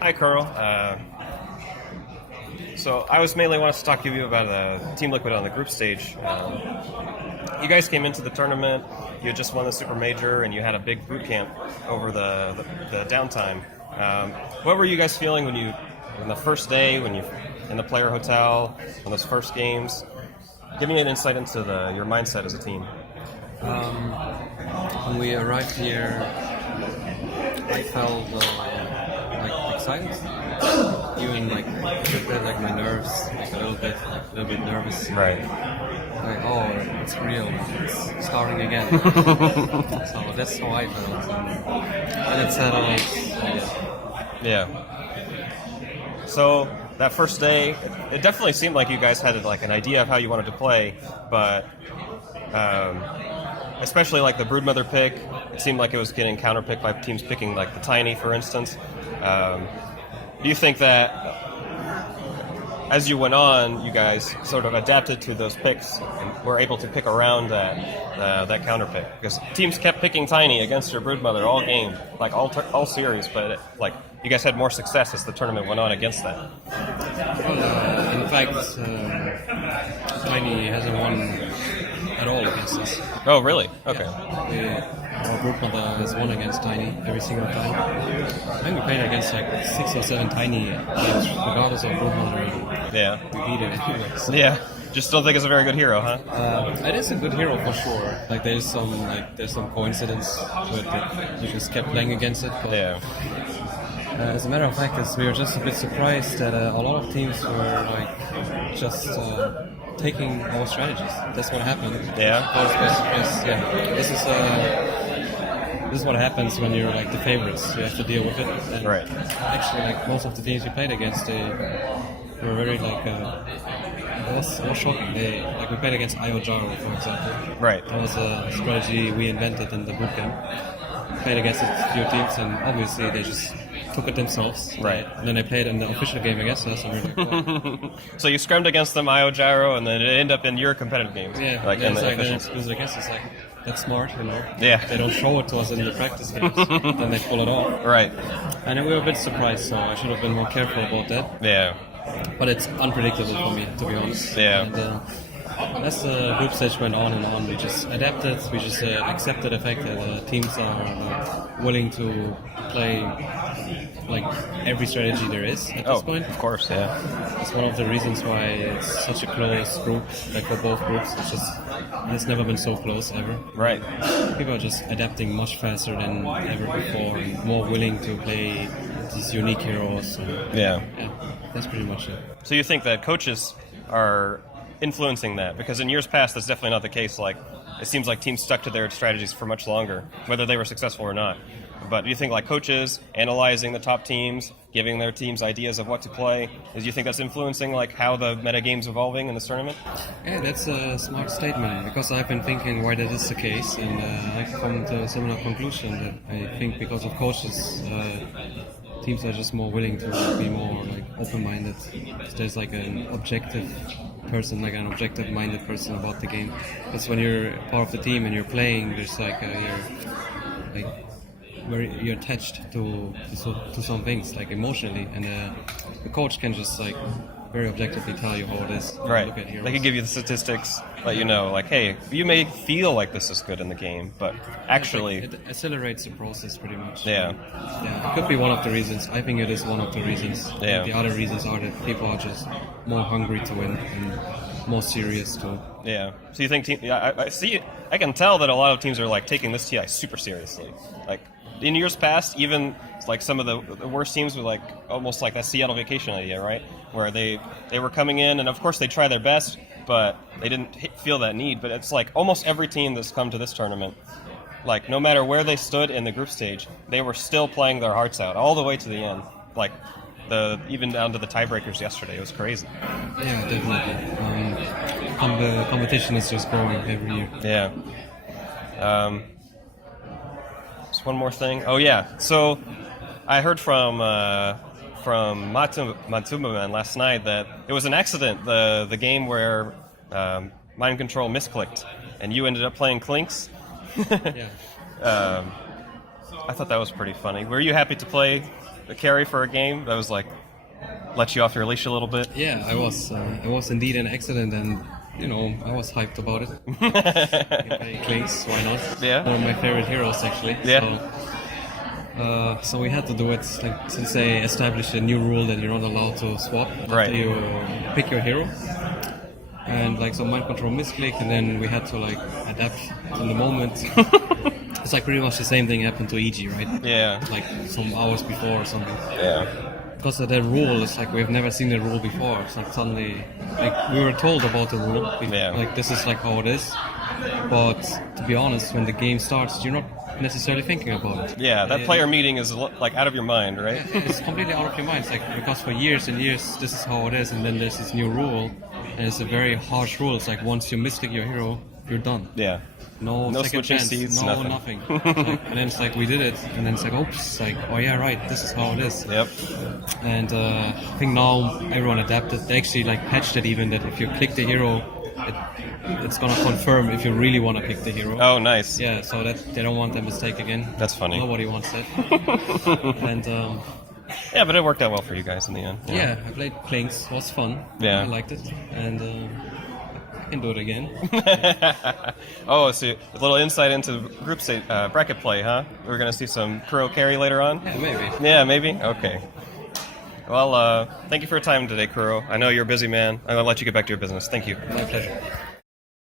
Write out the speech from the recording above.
Hi, Kuro. So I was mainly wanted to talk to you about Team Liquid on the group stage. You guys came into the tournament. You had just won the Super Major, and you had a big boot camp over the downtime. What were you guys feeling in the first day, when you in the player hotel, on those first games? Give me an insight into your mindset as a team. When we arrived here, I felt excited. Even a bit my nerves, a little bit nervous. Right. It's real. It's starting again. So that's how I felt. And it settled. Yeah. So that first day, it definitely seemed like you guys had an idea of how you wanted to play, but especially the Broodmother pick, it seemed like it was getting counterpicked by teams picking the Tiny, for instance. Do you think that as you went on, you guys sort of adapted to those picks and were able to pick around that counterpick? Because teams kept picking Tiny against your Broodmother all game, all series, but you guys had more success as the tournament went on against that. Well, in fact, Tiny hasn't won at all against us. Oh, really? Okay. Our Broodmother has won against Tiny every single time. I think we played against 6 or 7 Tiny games, regardless of Broodmother. Yeah. We beat it anyway. So. Yeah. Just don't think it's a very good hero, huh? It is a good hero for sure. There's some coincidence to it that we just kept playing against it. But yeah. As a matter of fact, we were just a bit surprised that a lot of teams were just taking our strategies. That's what happened. Yeah. This is what happens when you're the favorites. You have to deal with it. And right. Actually, most of the teams we played against, they were very it was shocking. We played against Io Jaro, for example. Right. That was a strategy we invented in the bootcamp. Played against a few teams, and obviously they just took it themselves. Right. And then they played in the official game against us, and we were well. So you scrimmed against them, Io Gyro, and then it ended up in your competitive games. Yeah. In the against us, that's smart, Yeah. They don't show it to us in the practice games, then they pull it off. Right. And we were a bit surprised, so I should have been more careful about that. Yeah. But it's unpredictable for me, to be honest. Yeah. And, as the group stage went on, we just adapted. We just accepted the fact that teams are willing to play every strategy there is at this point. Of course, yeah. It's one of the reasons why it's such a close group, for both groups. It's never been so close ever. Right. People are just adapting much faster than ever before, and more willing to play these unique heroes. Yeah, that's pretty much it. So you think that coaches are influencing that? Because in years past, that's definitely not the case. It seems like teams stuck to their strategies for much longer, whether they were successful or not. But do you think coaches analyzing the top teams, giving their teams ideas of what to play, do you think that's influencing how the metagame's evolving in this tournament? Yeah, that's a smart statement, because I've been thinking why that is the case, and I've come to a similar conclusion that I think because of coaches, teams are just more willing to be more open-minded. There's an objective person, an objective-minded person about the game. Because when you're part of the team and you're playing, there's you're attached to some things, emotionally, and the coach can just very objectively tell you how it is. Right. They can give you the statistics, let you know, hey, you may feel like this is good in the game, but actually... It accelerates the process pretty much. Yeah. Yeah, it could be one of the reasons. I think it is one of the reasons. Yeah. The other reasons are that people are just more hungry to win and more serious too. Yeah. So you think... I see... I can tell that a lot of teams are taking this TI super seriously. In years past, even some of the worst teams were almost that Seattle vacation idea, right? Where they were coming in, and of course they try their best, but they didn't feel that need. But it's almost every team that's come to this tournament, no matter where they stood in the group stage, they were still playing their hearts out all the way to the end. Even down to the tiebreakers yesterday, it was crazy. Yeah, definitely. The competition is just growing every year. Yeah. One more thing. Oh yeah. So I heard from Matsumaman last night that it was an accident. The game where Mind Control misclicked and you ended up playing Clinks. Yeah. I thought that was pretty funny. Were you happy to play a carry for a game that was like let you off your leash a little bit? Yeah, I was. It was indeed an accident, and I was hyped about it. Playing Klings, why not? Yeah. One of my favorite heroes, actually. Yeah. So we had to do it since they established a new rule that you're not allowed to swap Right. after you pick your hero. And so mind control misclick, and then we had to adapt in the moment. It's pretty much the same thing happened to EG, right? Yeah. Some hours before or something. Yeah. Because of that rule, it's we've never seen the rule before. It's suddenly, we were told about the rule. Yeah. This is how it is. But to be honest, when the game starts, you're not necessarily thinking about it. Yeah, that player meeting is out of your mind, right? It's completely out of your mind. It's because for years and years, this is how it is, and then there's this new rule, and it's a very harsh rule. It's once you misclick your hero, you're done. Yeah. No second switching chance, seats, no nothing. and then it's we did it, and then it's oops, oh yeah, right, this is how it is. Yep. And I think now everyone adapted. They actually patched it even that if you click the hero, it's gonna confirm if you really want to pick the hero. Oh, nice. Yeah, so that they don't want that mistake again. That's funny. Nobody wants that. And yeah, but it worked out well for you guys in the end. yeah, I played Klings. It was fun. Yeah. I liked it, and I can do it again. Oh, so a little insight into group state bracket play, huh? We're gonna see some KuroKy later on. Yeah, maybe. Yeah, maybe. Okay. Well, thank you for your time today, Kuro. I know you're a busy man. I'm gonna let you get back to your business. Thank you. My pleasure.